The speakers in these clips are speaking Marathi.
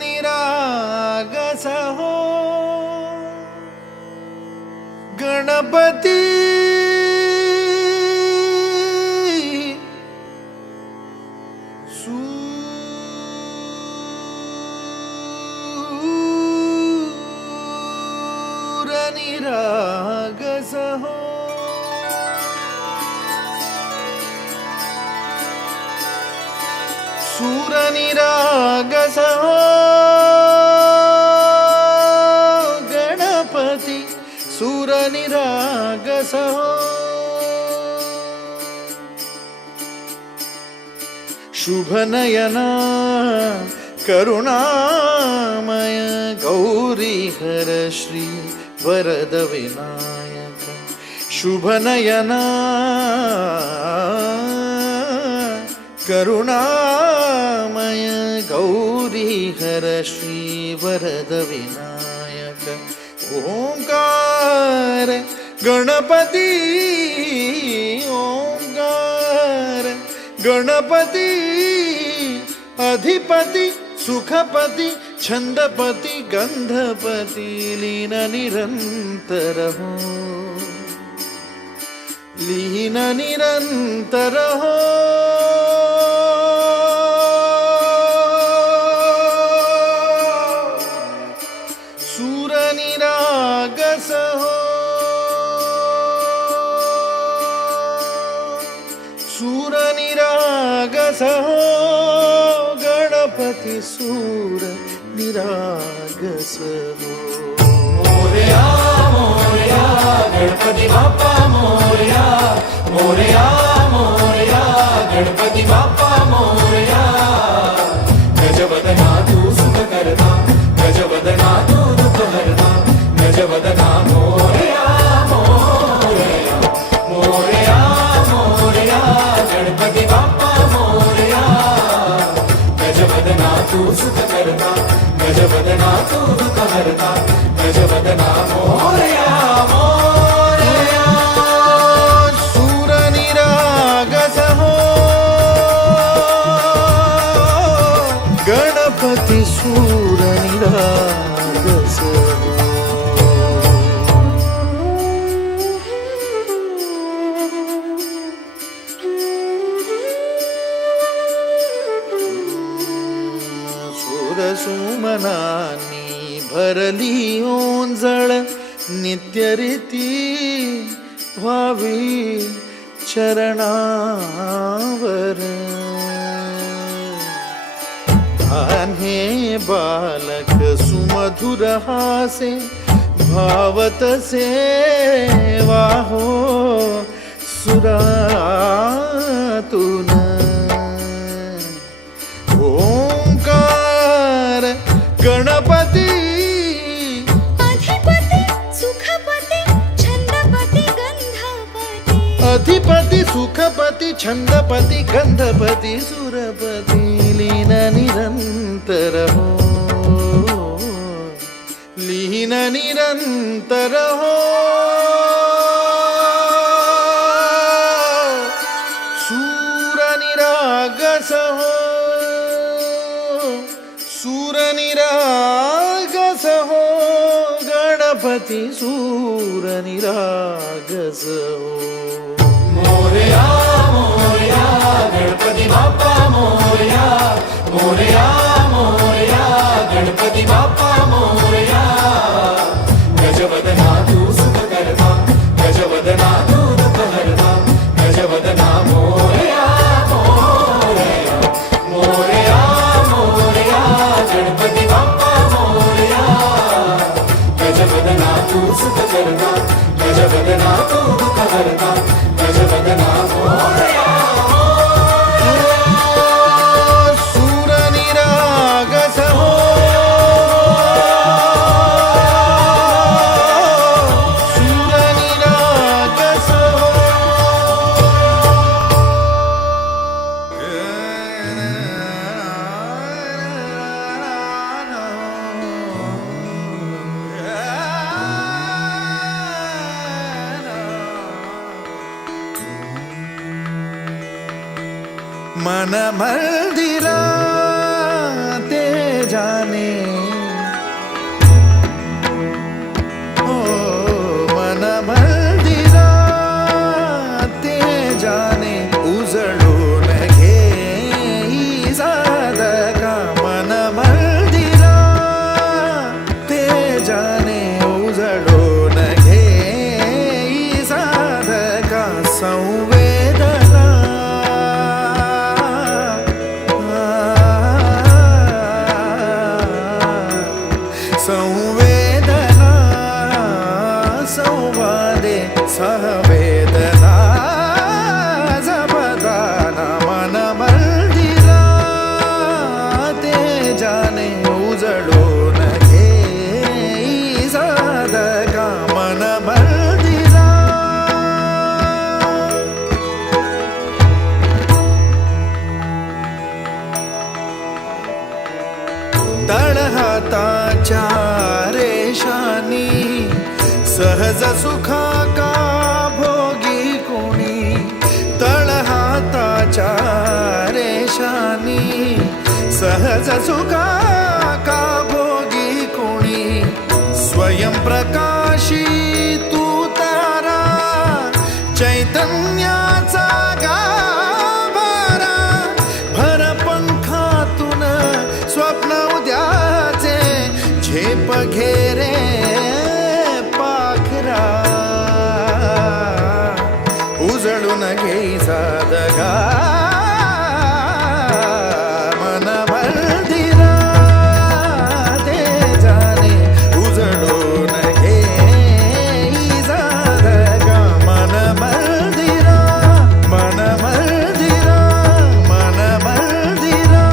निरागस हो गणपती निरागस हो सूर निरागस हो गणपती सूर निरागस हो शुभ नयना करुणामय गौरी हर श्री वरद विनायक शुभ नयना करुणामय गौरी हर श्री वरद विनायक ओंकार गणपती ओंकार गणपती अधिपति सुखपति छंदपति गंधपति लीन निरंतर हो लीन निरंतर हो सूर निरागस हो सूर निरागस हो गणपति सूर निरागस हो मोरया मोरया गणपति बाप्पा मोरया मोरया मोरया गणपति बाप्पा मोरया गजवदना तू सुख करता गजवदना तू दुख हरता गजवदना मोरया मोरया मोरया मोरया गणपति बाप्पा मोरया गजवदना तू सुख करता गजवदना तू दुख हरता गजवदना मोरया मोरया सूर निरागस हो गणपति सूर निरागस हो सुमनानी भरली ओंजळ नित्यरीती व्हावी चरणावर आन्हे बालक सुमधुर हासे भावत सेवा हो सुरातून ओंकार गणपती अधिपति सुखपति छंदपति गंधपति अधिपति सुखपति छंदपति गंधपति सुरपति लीन निरंतर हो लीन निरंतर हो सूर निरागस हो सूर निरागस हो गणपति सूर निरागस हो मोरया मोरया गणपति बाप्पा मोरया मोरया मोरया गणपति बाप्पा मोरया गजवदना तू सुख करता गजवदना तू दुख हरता गजवदना मोरया मोरया मोरया मोरया गणपति बाप्पा मोरया गजवदना तू सुख करता गजवदना तू दुख हरता गजवदना मोरया सूर निरागस हो सूर निरागस हो मन मंदिरा ते जाने ओ मन मंदिरा ते जाणे उजळून घे साधका मन मंदिरा ते जाणे उजळून घे साधका संवेदना संवेदना संवादे सहवेदना जपदाना मन मंदिरा ते जाणे उजळून घे साधका मन मंदिरा तळहाताच्या रेषानी सहज सुखा का भोगी कोणी तळहाताच्या रेषानी सहज सुखा का भोगी कोणी स्वयंप्रकाशी तू तारा चैतन्याचा गाभारा भर पंखातून स्वप्न उद्याचे झेप घेरे पाखरा उजळून घे साधका मन मंदिरा ते जाणे उजळून घे साधका मन मंदिरा मन मंदिरा मन मंदिरा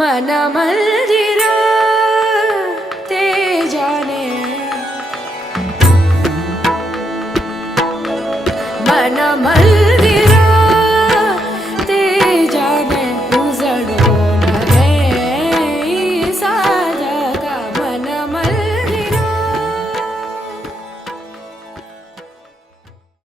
मन मंदिरा